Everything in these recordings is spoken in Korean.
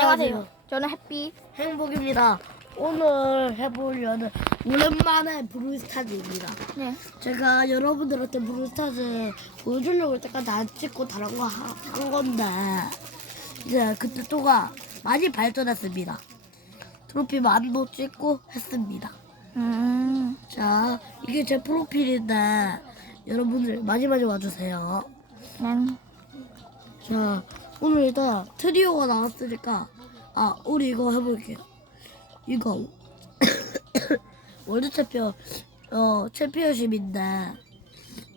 안녕하세요. 저는 햇빛. 행복입니다. 오늘 해보려는 오랜만에 브루스타즈입니다. 네. 제가 여러분들한테 브루스타즈 보여주려고 잠깐 다 찍고 다른 거한 건데 이제 그때 동안 많이 발전했습니다. 트로피 만도 찍고 했습니다. 음. 자, 이게 제 프로필인데 여러분들 많이 많이 와주세요. 네. 자, 오늘 일단 트리오가 나왔으니까 아, 우리 이거 해볼게요. 이거 월드 챔피언 어 챔피언십인데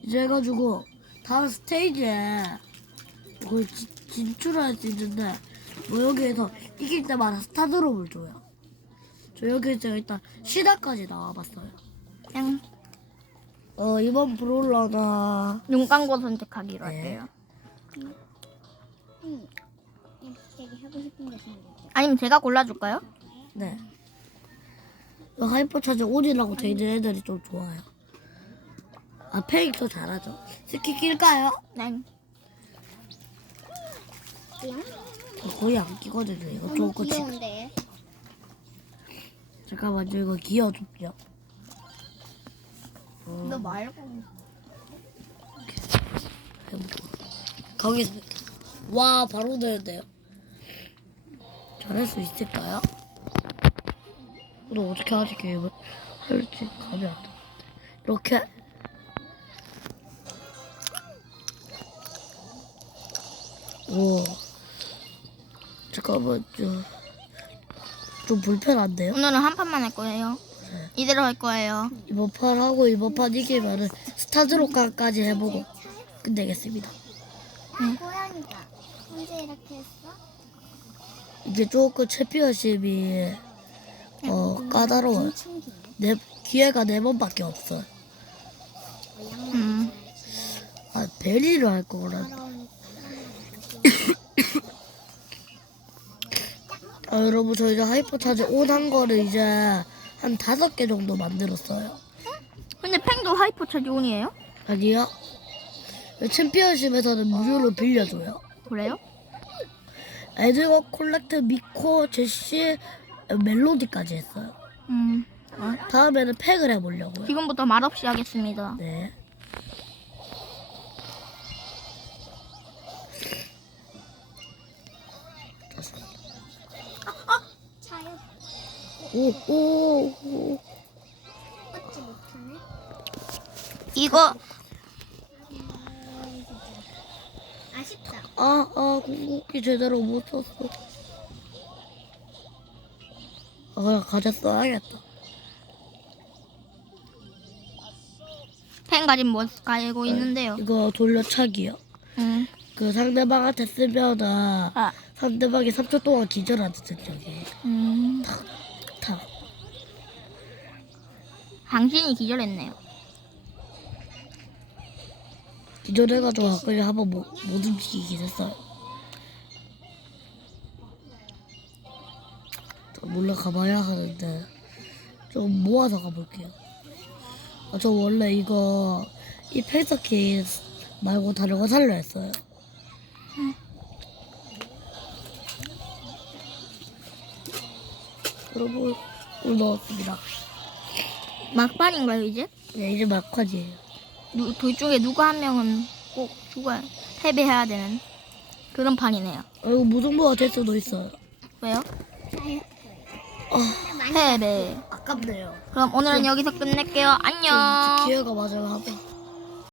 이제 해가지고 다음 스테이지에 거의 지- 진출할 수 있는데 뭐 여기에서 이길 때마다 스타드롭을 줘요. 저 여기서 일단 시다까지 나와봤어요. 그냥 어 이번 브롤러는 눈 감고 선택하기로 네. 할게요. 응. 되게 하고 싶은 게 생겼어. 아니면 제가 골라줄까요? 네. 이 하이퍼 차지 온이라고 돼 있는 애들이 좀 좋아요. 아, 페이도 잘하죠. 스키 낄까요? 네. 저 거의 안 끼거든요. 이거 너무 좋은 거 지- 귀여운데. 잠깐만요. 이거 기어줍요. 너 말고. 가겠습니다. 와, 바로 되는데요. 잘할 수 있을까요? 너 어떻게 하지, 게임을? 할지 감이 안 돼. 이렇게. 오. 잠깐만, 좀, 좀 불편한데요? 오늘은 한 판만 할 거예요. 이대로 할 거예요. 이번 판 하고 이번 판 이기면은 스타드로까지 해보고 끝내겠습니다. 아, 고양이다. 언제 이렇게 했어? 이게 조금 챔피언십이 어 까다로워요. 엄청 기네. 네 기회가 네 번밖에 없어요. 음. 아 베리를 할 거라. 아 여러분 저 이제 하이퍼 차지 온한 거를 이제 한 다섯 개 정도 만들었어요. 근데 팽도 하이퍼 차지온이에요? 아니요. 챔피언십에서는 무료로 빌려줘요. 그래요? 에드워 콜렉트 미코 제시 멜로디까지 했어요. 음. 어? 다음에는 팩을 해보려고요. 지금부터 말없이 하겠습니다. 네. 차요. 오, 오, 오. 못하네. 이거 아, 아, 궁극기 제대로 못 썼어. 아, 가져 써야겠다. 팽 가진 뭐 가지고 있는데요. 이거 돌려차기요. 음. 그 상대방한테 쓰면은 아. 상대방이 3초 동안 기절하는 저기. 음. 탁. 당신이 기절했네요. 기절해가지고 그냥 한번 못, 못 움직이긴 했어요. 저 몰래 가봐야 하는데 좀 모아서 가볼게요. 아, 저 원래 이거 이 케이스 말고 다른 거 살려 했어요. 여러분 오늘 넣었습니다. 막판인가요 이제? 네 이제 막판이에요. 누, 둘 중에 누구 한 명은 꼭 죽어야 패배해야 되는 그런 판이네요. 아, 이거 무승부가 될 수도 있어요. 왜요? 아, 패배. 아깝네요. 그럼 오늘은 여기서 끝낼게요. 저 안녕. 기회가 맞아요.